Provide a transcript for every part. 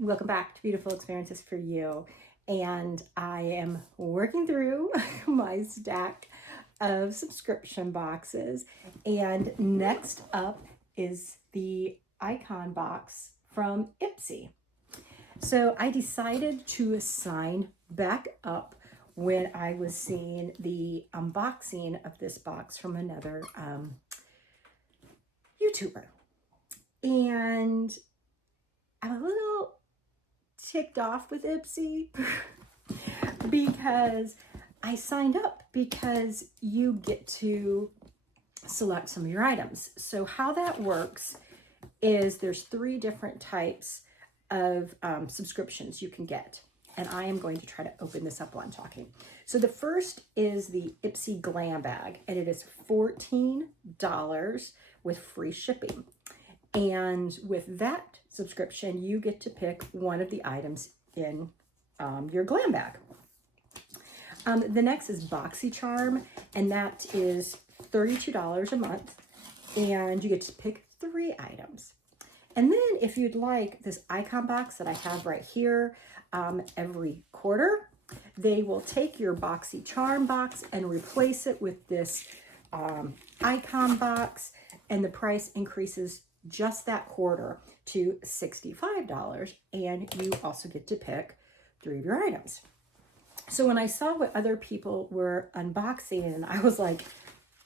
Welcome back to Beautiful Experiences for You. And I am working through my stack of subscription boxes. And next up is the icon box from IPSY. So I decided to sign back up when I was seeing the unboxing of this box from another YouTuber. And I'm a little ticked off with IPSY because I signed up because you get to select some of your items. So how that works is there's 3 different types of subscriptions you can get. And I am going to try to open this up while I'm talking. So the first is the IPSY Glam Bag, and it is $14 with free shipping. And with that subscription, you get to pick one of the items in your glam bag. The next is BoxyCharm, and that is $32 a month, and you get to pick 3 items. And then if you'd like this icon box that I have right here, every quarter, they will take your BoxyCharm box and replace it with this icon box, and the price increases just that quarter to $65, and you also get to pick 3 of your items. So when I saw what other people were unboxing, and I was like,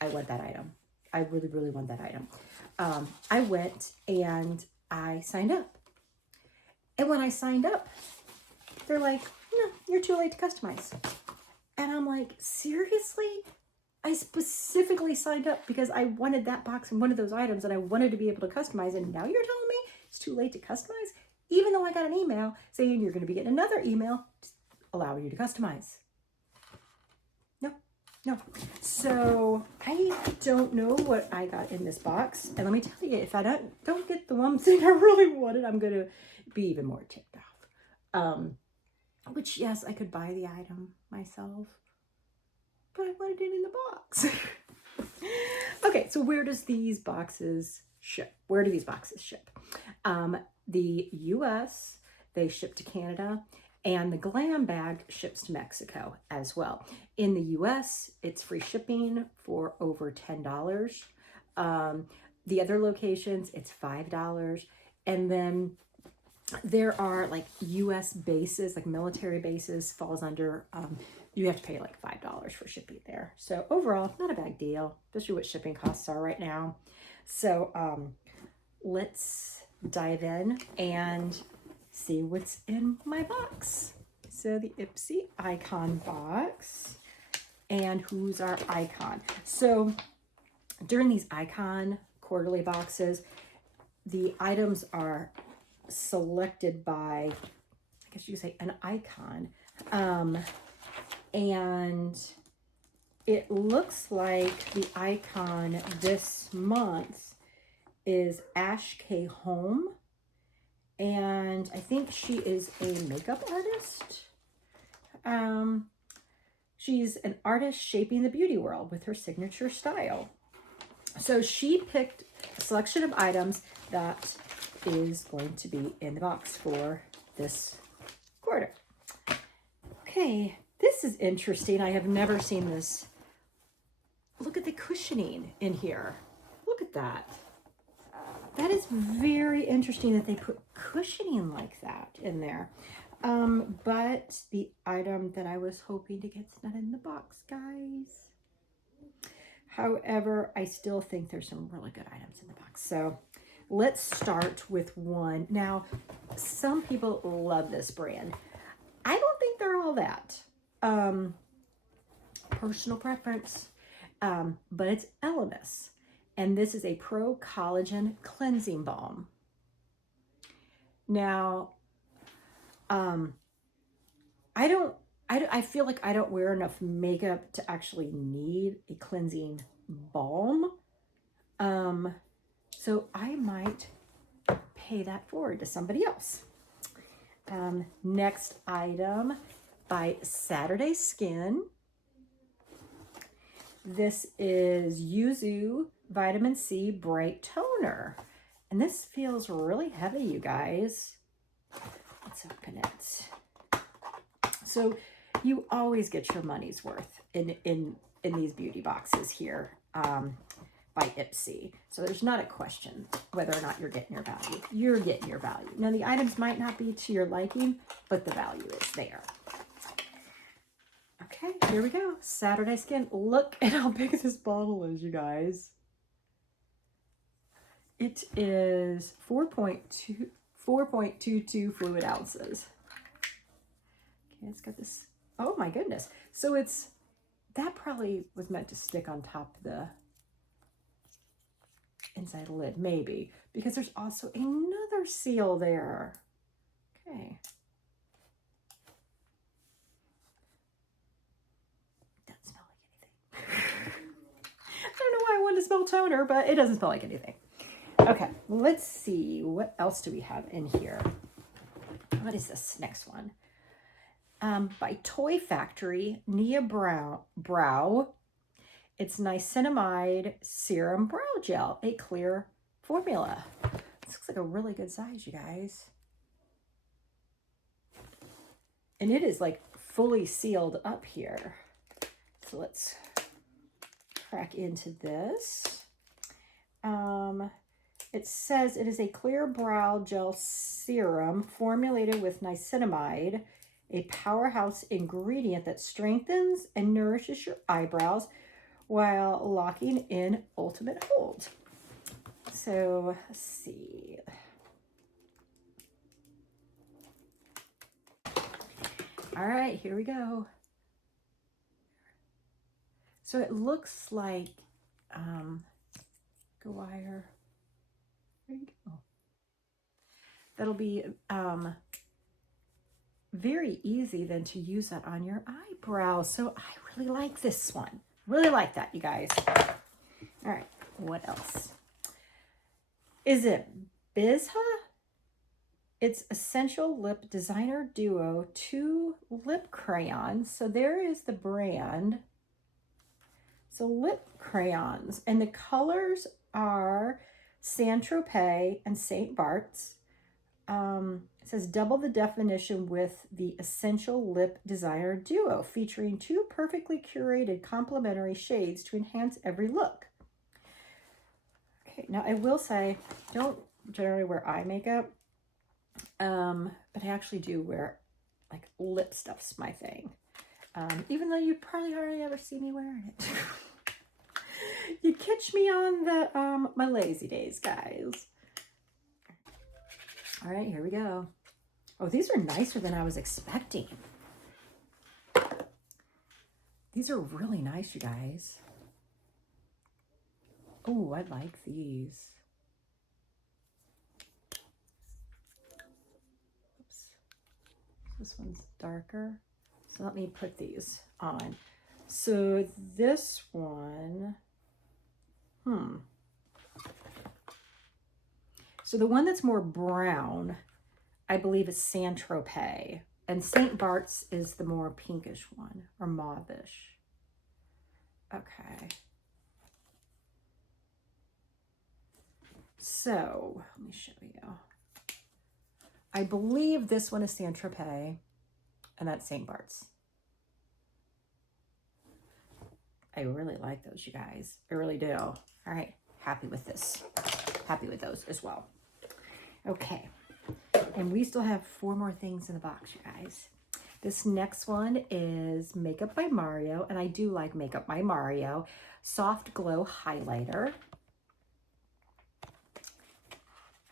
I want that item. I really, really want that item. I went and I signed up. And when I signed up, they're like, no, you're too late to customize. And I'm like, seriously? I specifically signed up because I wanted that box and one of those items, and I wanted to be able to customize, and now you're telling me it's too late to customize? Even though I got an email saying you're going to be getting another email allowing you to customize. No. So I don't know what I got in this box. And let me tell you, if I don't get the one thing I really wanted, I'm going to be even more ticked off. Which, yes, I could buy the item myself, but I wanted it in the box. Okay, so where does these boxes ship? Where do these boxes ship? The US, they ship to Canada, and the Glam Bag ships to Mexico as well. In the US, it's free shipping for over $10. The other locations, it's $5. And then there are like US bases, like military bases, falls under, you have to pay like $5 for shipping there. So overall, not a big deal, especially what shipping costs are right now. So let's dive in and see what's in my box. So the IPSY icon box, and who's our icon? So during these icon quarterly boxes, the items are selected by, I guess you could say, an icon. And it looks like the icon this month is Ash K. Home. And I think she is a makeup artist. She's an artist shaping the beauty world with her signature style. So she picked a selection of items that is going to be in the box for this quarter. Okay, this is interesting. I have never seen this. Look at the cushioning in here. Look at that. That is very interesting that they put cushioning like that in there. But the item that I was hoping to get is not in the box, guys. However, I still think there's some really good items in the box. So let's start with one. Now, some people love this brand. I don't think they're all that. Personal preference. But it's Elemis. And this is a Pro Collagen Cleansing Balm. Now, I feel like I don't wear enough makeup to actually need a cleansing balm. So I might pay that forward to somebody else. Next item by Saturday Skin. This is Yuzu Vitamin C Bright Toner. And this feels really heavy, you guys. let's open it. So you always get your money's worth in these beauty boxes here by IPSY. So there's not a question whether or not you're getting your value. You're getting your value. Now the items might not be to your liking, but the value is there. Okay, here we go. Saturday Skin. Look at how big this bottle is, you guys. It is 4.22 fluid ounces. Okay, it's got this. Oh my goodness. So it's, that probably was meant to stick on top of the inside the lid, maybe, because there's also another seal there. Okay. Doesn't smell like anything. I don't know why I wanted to smell toner, but it doesn't smell like anything. Okay, let's see. What else do we have in here? What is this next one? By Toy Factory, Nia Brow. It's niacinamide serum brow gel, a clear formula. This looks like a really good size, you guys. And it is like fully sealed up here. So let's crack into this. It says it is a clear brow gel serum formulated with niacinamide, a powerhouse ingredient that strengthens and nourishes your eyebrows while locking in ultimate hold. So let's see. All right, here we go. So it looks like go wire. There you go. That'll be very easy then to use that on your eyebrows. So I really like this one. Really like that, you guys. All right, what else? Is it Bizha? It's Essential Lip Designer Duo 2 lip crayons. So there is the brand. So lip crayons, and the colors are Saint-Tropez and St. Bart's. It says double the definition with the Essential Lip Designer Duo, featuring 2 perfectly curated complementary shades to enhance every look. Okay, now I will say, I don't generally wear eye makeup, but I actually do wear, like, lip stuff's my thing. Even though you probably hardly ever see me wearing it. You catch me on the my lazy days, guys. All right, here we go. Oh, these are nicer than I was expecting. These are really nice, you guys. Oh, I like these. Oops. This one's darker. So let me put these on. So this one, So the one that's more brown, I believe, is Saint-Tropez, and St. Bart's is the more pinkish one, or mauvish. Okay. So let me show you. I believe this one is Saint-Tropez, and that's St. Bart's. I really like those, you guys. I really do. All right, happy with this. Happy with those as well. Okay, and we still have 4 more things in the box, you guys. This next one is Makeup by Mario, and I do like Makeup by Mario. Soft Glow Highlighter.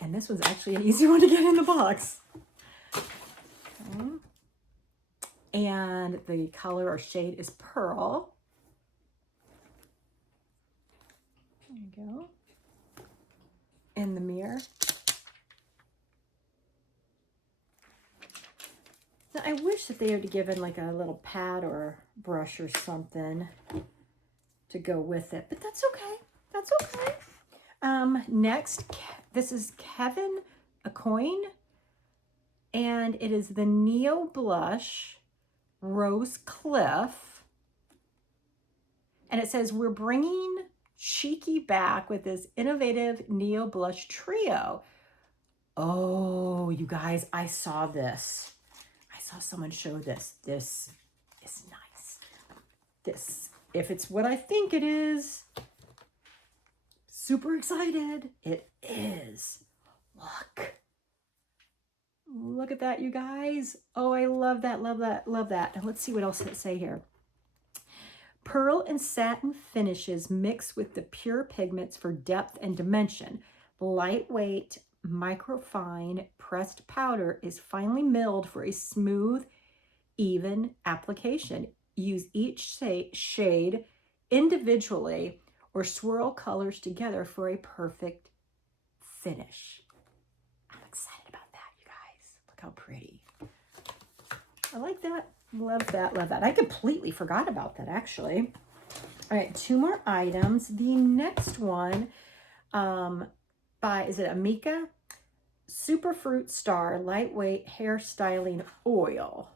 And this was actually an easy one to get in the box. Okay. And the color or shade is Pearl. There you go. In the mirror. Now, I wish that they had given like a little pad or brush or something to go with it, but that's okay. That's okay. Next, this is Kevin Aucoin, and it is the Neo Blush Rose Cliff. And it says, we're bringing cheeky back with this innovative Neo Blush Trio. Oh, you guys, I saw this. I saw someone show this. This is nice. This, if it's what I think it is, super excited. It is. Look. Look at that, you guys. Oh, I love that, love that, love that. And let's see what else it say here. Pearl and satin finishes mix with the pure pigments for depth and dimension. Lightweight, microfine pressed powder is finely milled for a smooth, even application. Use each shade individually or swirl colors together for a perfect finish. I'm excited about that, you guys. Look how pretty. I like that. Love that, love that. I completely forgot about that, actually. All right, 2 more items. The next one is it Amika? Superfruit Star Lightweight Hair Styling Oil.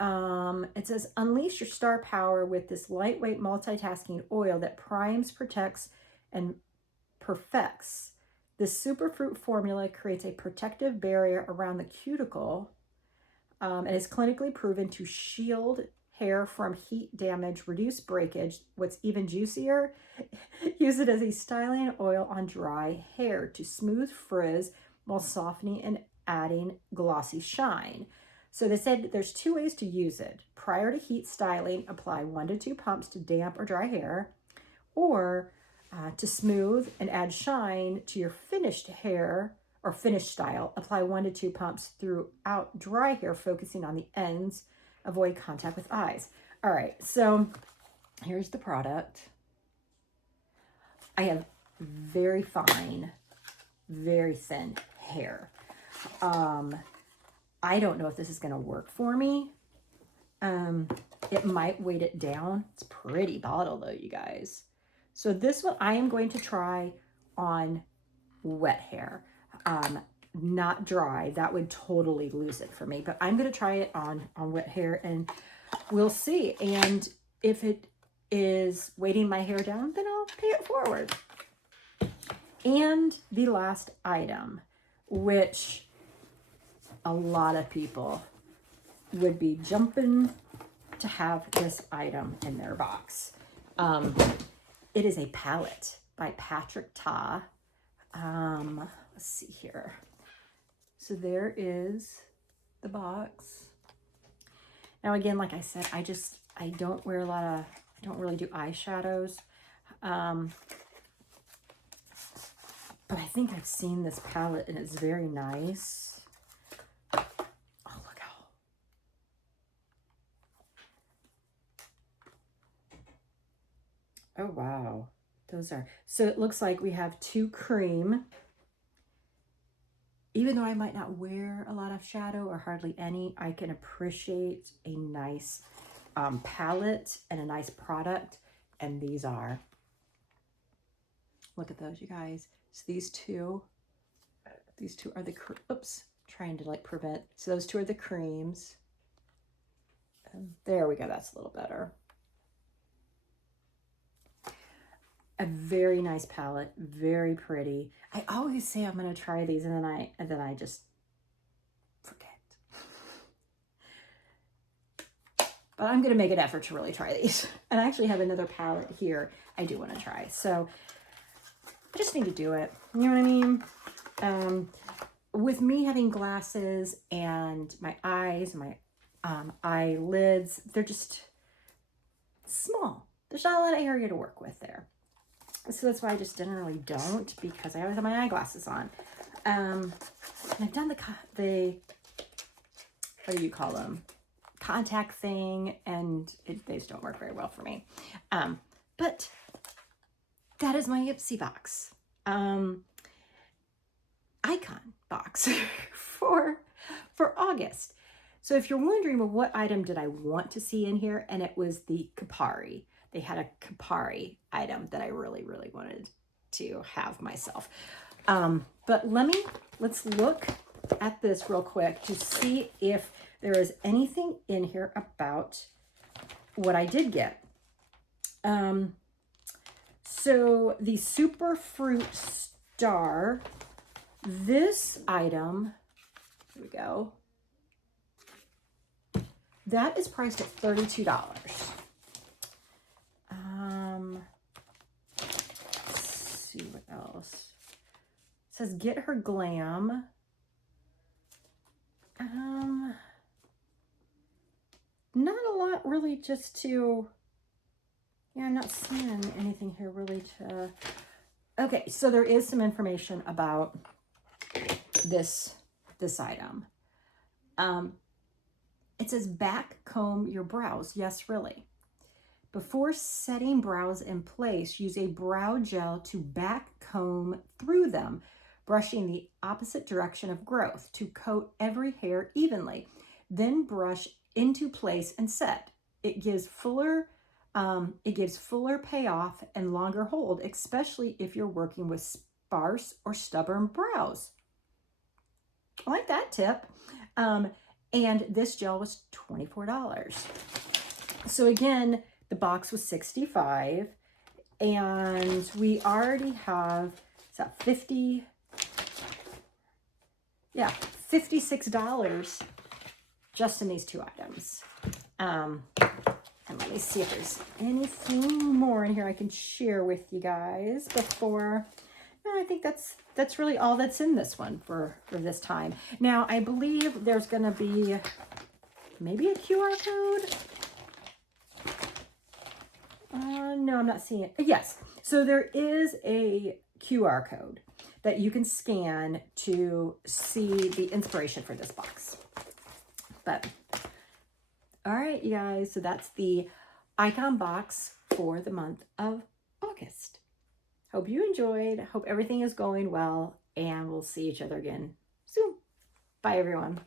It says, unleash your star power with this lightweight multitasking oil that primes, protects, and perfects. This superfruit formula creates a protective barrier around the cuticle and is clinically proven to shield hair from heat damage, reduce breakage. What's even juicier, use it as a styling oil on dry hair to smooth frizz while softening and adding glossy shine. So they said there's 2 ways to use it. Prior to heat styling, apply 1 to 2 pumps to damp or dry hair, or to smooth and add shine to your finished hair or finished style, apply 1 to 2 pumps throughout dry hair, focusing on the ends, avoid contact with eyes. All right, so here's the product. I have very fine, very thin hair. I don't know if this is going to work for me. It might weight it down. It's a pretty bottle though, you guys. So this one I am going to try on wet hair. Not dry. That would totally lose it for me. But I'm going to try it on wet hair and we'll see. And if it is weighting my hair down, then I'll pay it forward. And the last item, which a lot of people would be jumping to have this item in their box. It is a palette by Patrick Ta. Let's see here. So there is the box. Now again, like I said, I don't wear I don't really do eyeshadows. But I think I've seen this palette and it's very nice. Oh, look how. Oh, wow. Those are, so it looks like we have 2 cream. Even though I might not wear a lot of shadow or hardly any, I can appreciate a nice palette and a nice product. And these are, look at those, you guys. So these two are the, oops, trying to like prevent. So those 2 are the creams. And there we go. That's a little better. A very nice palette, very pretty. I always say I'm going to try these and then I just forget. But I'm going to make an effort to really try these. And I actually have another palette here I do want to try. So I just need to do it. You know what I mean? With me having glasses and my eyes, my eyelids, they're just small. There's not a lot of area to work with there. So that's why I just generally don't, because I always have my eyeglasses on. And I've done the what do you call them? Contact thing, and they just don't work very well for me. But that is my IPSY box. Icon box for August. So if you're wondering, well, what item did I want to see in here? And it was the Kapari. They had a Kapari item that I really, really wanted to have myself. But let's look at this real quick to see if there is anything in here about what I did get. So the Superfruit Star This item, here we go, that is priced at $32. Let's see what else. It says Get Her Glam. Not a lot really, just to, yeah, I'm not seeing anything here really to, okay, so there is some information about this item. It says back comb your brows. Yes, really. Before setting brows in place, use a brow gel to back comb through them, brushing the opposite direction of growth to coat every hair evenly. Then brush into place and set. It gives fuller payoff and longer hold, especially if you're working with sparse or stubborn brows. I like that tip. And this gel was $24. So again, the box was $65, and we already have, is that $56 just in these two items. And let me see if there's anything more in here I can share with you guys before. I think that's really all that's in this one for this time. Now, I believe there's going to be maybe a QR code. No, I'm not seeing it. Yes. So there is a QR code that you can scan to see the inspiration for this box. But all right, you guys. So that's the icon box for the month of August. Hope you enjoyed. Hope everything is going well, and we'll see each other again soon. Bye, everyone.